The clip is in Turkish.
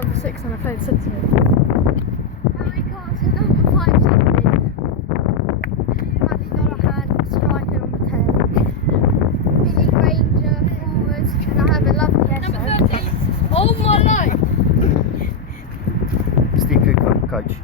number 6 and I played City. Harry Carter, number 5, City. Matty Donohan, striker, number 10. Billy Granger, forward, and I have a lovely essay. Number 13. Oh my life. Steve Cooper, coach.